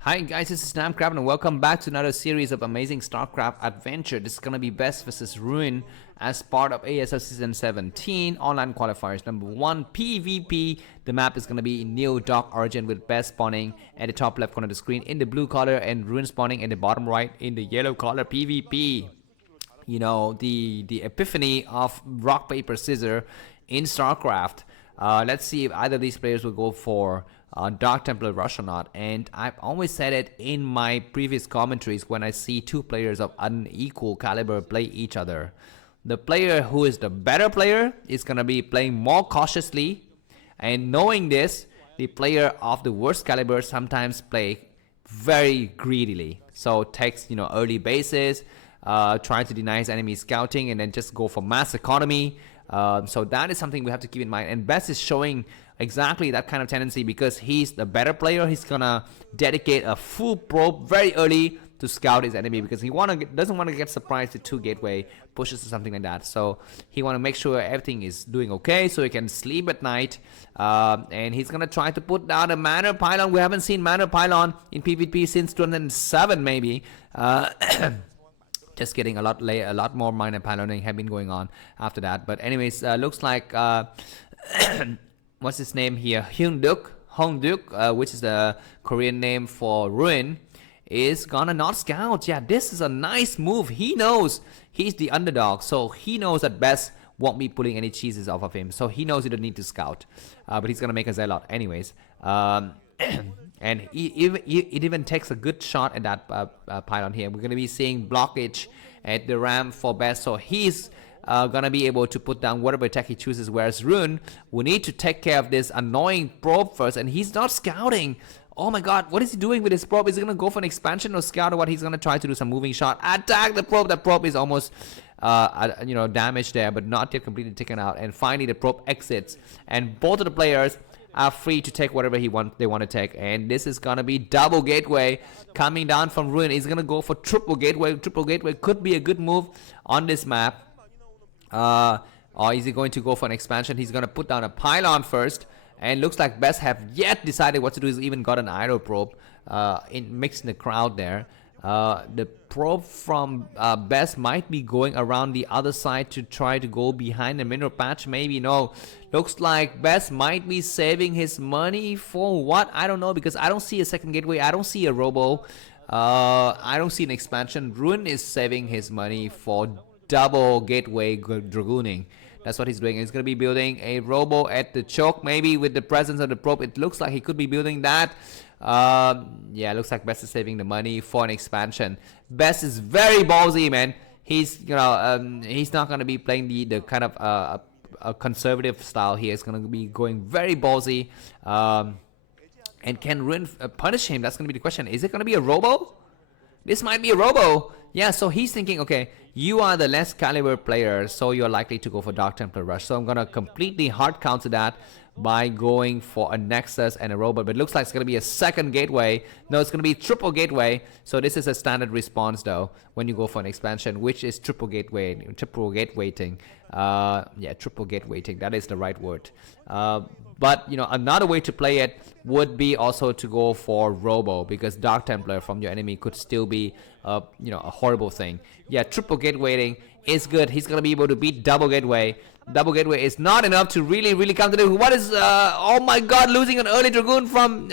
Hi guys, this is Starcraft and welcome back to another series of amazing Starcraft adventure. This is gonna be Best versus Ruin as part of ASL Season 17 online qualifiers. Number 1 PvP. The map is gonna be New Dark Origin with Best spawning at the top left corner of the screen in the blue color and Ruin spawning in the bottom right in the yellow color. PvP. You know, the epiphany of rock paper scissors in Starcraft. Let's see if either of these players will go for Dark Templar Rush or not. And I've always said it in my previous commentaries when I see two players of unequal caliber play each other. The player who is the better player is going to be playing more cautiously, and knowing this, the player of the worst caliber sometimes play very greedily. So takes, early bases, trying to deny his enemy scouting and then just go for mass economy. So that is something we have to keep in mind, and Best is showing exactly that kind of tendency because he's the better player. He's gonna dedicate a full probe very early to scout his enemy because he doesn't want to get surprised with 2 gateway pushes or something like that. So he want to make sure everything is doing okay so he can sleep at night, and he's gonna try to put down a Manor Pylon. We haven't seen Manor Pylon in PvP since 2007 maybe. Just getting a lot more minor piloting have been going on after that. But anyways, looks like what's his name here? Hongduk, which is the Korean name for Ruin, is gonna not scout. Yeah, this is a nice move. He knows he's the underdog, so he knows that Best won't be pulling any cheeses off of him. So he knows he don't need to scout, but he's gonna make a Zealot anyways. And it even takes a good shot at that pylon here. We're going to be seeing blockage at the ramp for Best, so he's going to be able to put down whatever attack he chooses, whereas Rune will need to take care of this annoying probe first, and he's not scouting. Oh my god, what is he doing with his probe? Is he going to go for an expansion or scout, or what? He's going to try to do some moving shot. Attack the probe. The probe is almost damaged there, but not yet completely taken out. And finally, the probe exits, and both of the players are free to take whatever they want to take. And this is gonna be double gateway coming down from Ruin. He's gonna go for triple gateway. Triple gateway could be a good move on this map. Or is he going to go for an expansion? He's gonna put down a pylon first, and looks like Best have yet decided what to do. He's even got an aero probe mixed in the crowd there. The probe from Best might be going around the other side to try to go behind the mineral patch. Maybe no. Looks like Best might be saving his money for what? I don't know, because I don't see a second gateway. I don't see a robo. I don't see an expansion. Ruin is saving his money for double gateway dragooning. That's what he's doing. He's going to be building a robo at the choke, maybe with the presence of the probe. It looks like he could be building that. Yeah, looks like Best is saving the money for an expansion. Best is very ballsy, man. He's he's not gonna be playing the kind of a conservative style here. He's gonna be going very ballsy. And can Ruin punish him? That's gonna be the question. Is it gonna be a robo? This might be a robo. Yeah, so he's thinking, okay, you are the less caliber player, so you're likely to go for Dark Templar Rush. So I'm gonna completely hard counter that by going for a Nexus and a robot. But it looks like it's going to be a second gateway. No, it's going to be triple gateway. So this is a standard response though when you go for an expansion, which is triple gateway, triple gate waiting. Yeah, triple gate waiting, that is the right word. But another way to play it would be also to go for robo, because Dark Templar from your enemy could still be a horrible thing. Yeah, triple gate waiting is good. He's going to be able to beat double gateway. Double gateway is not enough to really counter this. What is oh my god, losing an early dragoon from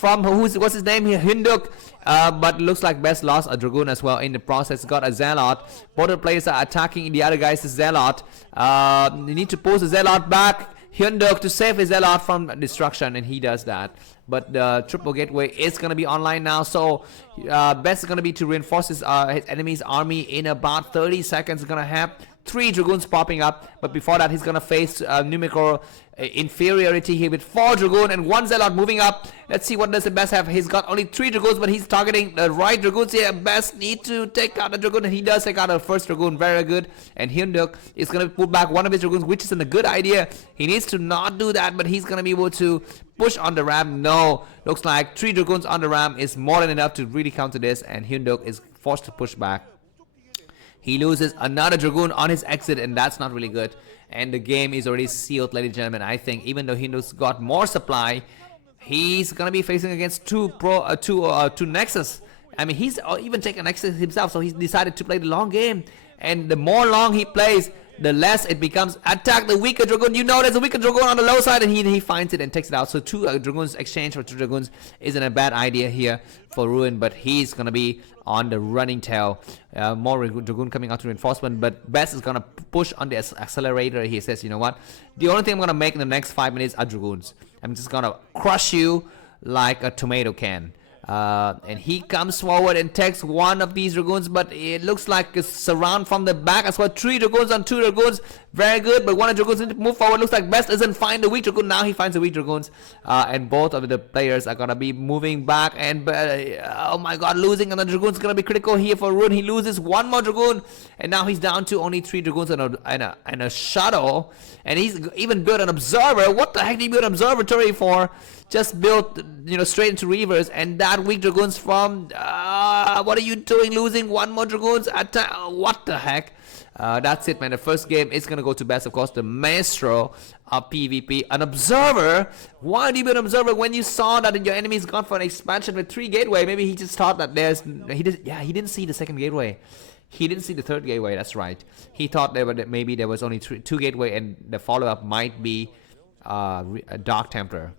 what's his name here, Hinduk. But looks like Best lost a dragoon as well in the process. Got a Zealot. Both the players are attacking the other guy's Zealot. They need to post the Zealot back. Hyunduk to save his Zealot from destruction, and he does that. But the triple gateway is going to be online now, so Best is going to be to reinforce his enemy's army in about 30 seconds. He's going to have 3 dragoons popping up, but before that he's going to face numerical inferiority here with 4 dragoon and 1 Zealot moving up. Let's see what does the Best have. He's got only 3 dragoons, but he's targeting the right dragoons here. Best need to take out the dragoon, and he does take out the first dragoon. Very good. And Hyunduk is going to put back one of his dragoons, which isn't a good idea. He needs to not do that, but he's going to be able to push on the ramp. No, looks like 3 dragoons on the ramp is more than enough to really counter this, and Hyunduk is forced to push back. He loses another dragoon on his exit, and that's not really good. And the game is already sealed, ladies and gentlemen. I think even though Hindus got more supply, He's gonna be facing against two Nexus. I mean, he's even taken Nexus himself, so he's decided to play the long game. And the more long he plays, the less it becomes attack the weaker Dragoon. You know there's a weaker Dragoon on the low side, and he finds it and takes it out. So two Dragoons exchange for two Dragoons isn't a bad idea here for Ruin, but he's gonna be on the running tail. More Dragoon coming out to reinforcement, but Best is gonna push on the accelerator. He says, you know what? The only thing I'm gonna make in the next 5 minutes are Dragoons. I'm just gonna crush you like a tomato can. And he comes forward and takes one of these Dragoons, but it looks like a surround from the back as well. 3 Dragoons on 2 Dragoons, very good, but one of the Dragoons need to move forward. Looks like Best doesn't find the weak Dragoon. Now he finds the weak Dragoons, and both of the players are gonna be moving back, and oh my god, losing another Dragoon is gonna be critical here for Ruin. He loses one more Dragoon, and now he's down to only 3 Dragoons and a Shadow, and he's even built an Observer. What the heck did he build an Observatory for? Just built, you know, straight into Reavers, and that weak Dragoons from what are you doing, losing one more Dragoons attack? What the heck? That's it, man. The first game is gonna go to Best, of course, the maestro of PvP. An Observer? Why do you build an Observer when you saw that your enemy's gone for an expansion with 3 gateway? Maybe he just thought that he didn't see the second gateway. He didn't see the third gateway. That's right. He thought maybe there was only 2 gateway, and the follow-up might be a Dark Templar.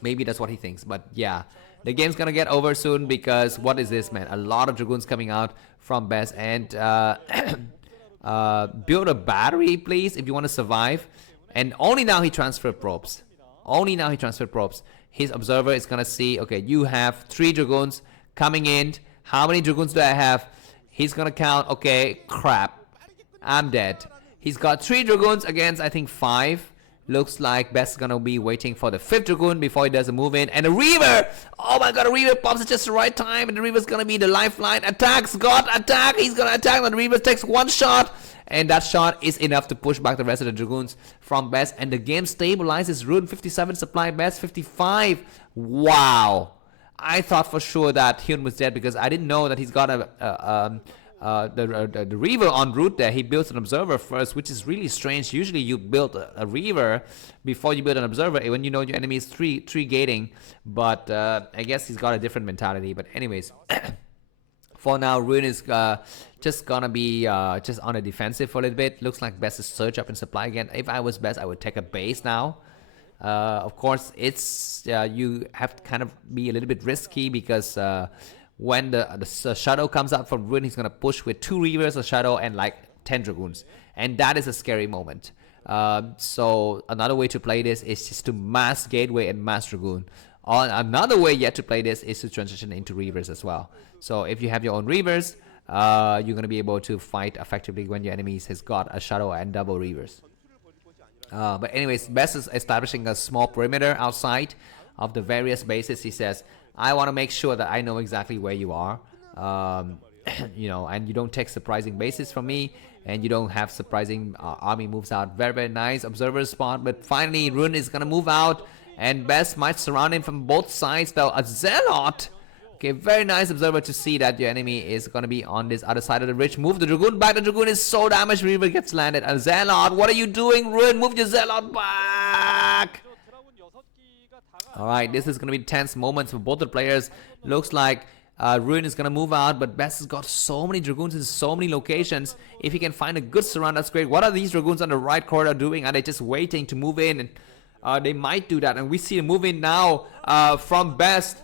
Maybe that's what he thinks, but yeah, the game's gonna get over soon, because what is this, man? A lot of Dragoons coming out from Best, and build a battery, please, if you want to survive. And only now he transferred probes. Only now he transferred probes. His Observer is gonna see, okay, you have 3 Dragoons coming in. How many Dragoons do I have? He's gonna count. Okay, crap, I'm dead. He's got 3 Dragoons against, I think, 5. Looks like Best is gonna be waiting for the 5th Dragoon before he does a move in. And a Reaver! Oh my god, a Reaver pops at just the right time. And the Reaver's gonna be the lifeline. Attacks, God, attack! He's gonna attack, and the Reaver takes 1 shot. And that shot is enough to push back the rest of the Dragoons from Best. And the game stabilizes. Ruin 57 supply, Best 55. Wow! I thought for sure that Hyun was dead, because I didn't know that he's got the Reaver en route there. He builds an Observer first, which is really strange. Usually you build a Reaver before you build an Observer when you know your enemy is three gating, but I guess he's got a different mentality. But anyways, for now, Ruin is just gonna be just on a defensive for a little bit. Looks like Best is surge up and supply again. If I was Best, I would take a base now. Of course, it's you have to kind of be a little bit risky, because when the Shadow comes out from Ruin, he's gonna push with 2 Reavers, a Shadow, and like 10 Dragoons, and that is a scary moment. So another way to play this is just to mass Gateway and mass Dragoon. Another way yet to play this is to transition into Reavers as well. So if you have your own Reavers, you're gonna be able to fight effectively when your enemies has got a Shadow and double Reavers. But anyways, Best is establishing a small perimeter outside of the various bases. He says, I want to make sure that I know exactly where you are, you know, and you don't take surprising bases from me, and you don't have surprising army moves out. Very, very nice Observer spot, but finally Ruin is going to move out, and Best might surround him from both sides, though. A Zealot! Okay, very nice Observer to see that your enemy is going to be on this other side of the ridge. Move the Dragoon back. The Dragoon is so damaged. Reaver gets landed. A Zealot, what are you doing, Ruin? Move your Zealot back! Alright, this is going to be tense moments for both the players. Looks like Ruin is going to move out, but Best has got so many Dragoons in so many locations. If he can find a good surround, that's great. What are these Dragoons on the right corridor doing? Are they just waiting to move in? And they might do that, and we see a move in now from Best.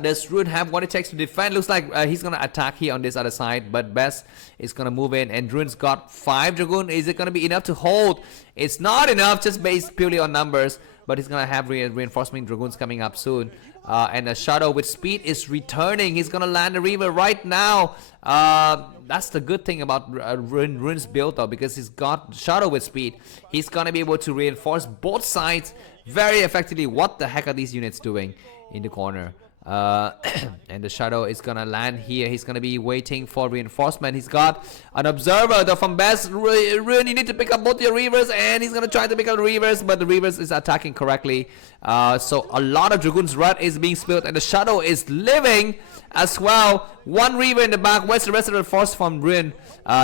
Does Ruin have what it takes to defend? Looks like he's going to attack here on this other side, but Best is going to move in, and Ruin's got 5 Dragoon. Is it going to be enough to hold? It's not enough, just based purely on numbers, but he's going to have reinforcement Dragoons coming up soon. And a Shadow with speed is returning. He's going to land a Reaver right now. That's the good thing about Ruin's build, though, because he's got Shadow with speed. He's going to be able to reinforce both sides very effectively. What the heck are these units doing in the corner? And the shadow is gonna land here. He's gonna be waiting for reinforcement. He's got an observer though from Best. Really, you need to pick up both your reavers, and he's gonna try to pick up the reavers, but the reavers is attacking correctly. So a lot of Dragoon's Red is being spilled, and the shadow is living as well. One reaver in the back. Where's the rest of the force from Ruin?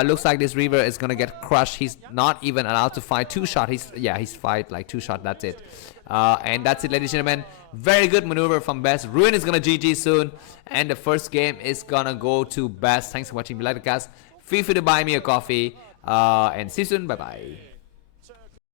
Looks like this reaver is gonna get crushed. He's not even allowed to fight 2-shot. He's fight like 2-shot. That's it. And that's it, ladies and gentlemen. Very good maneuver from Best. Ruin is gonna GG soon, and the first game is gonna go to Best. Thanks for watching. If you like the cast, feel free to buy me a coffee, and see you soon. Bye bye.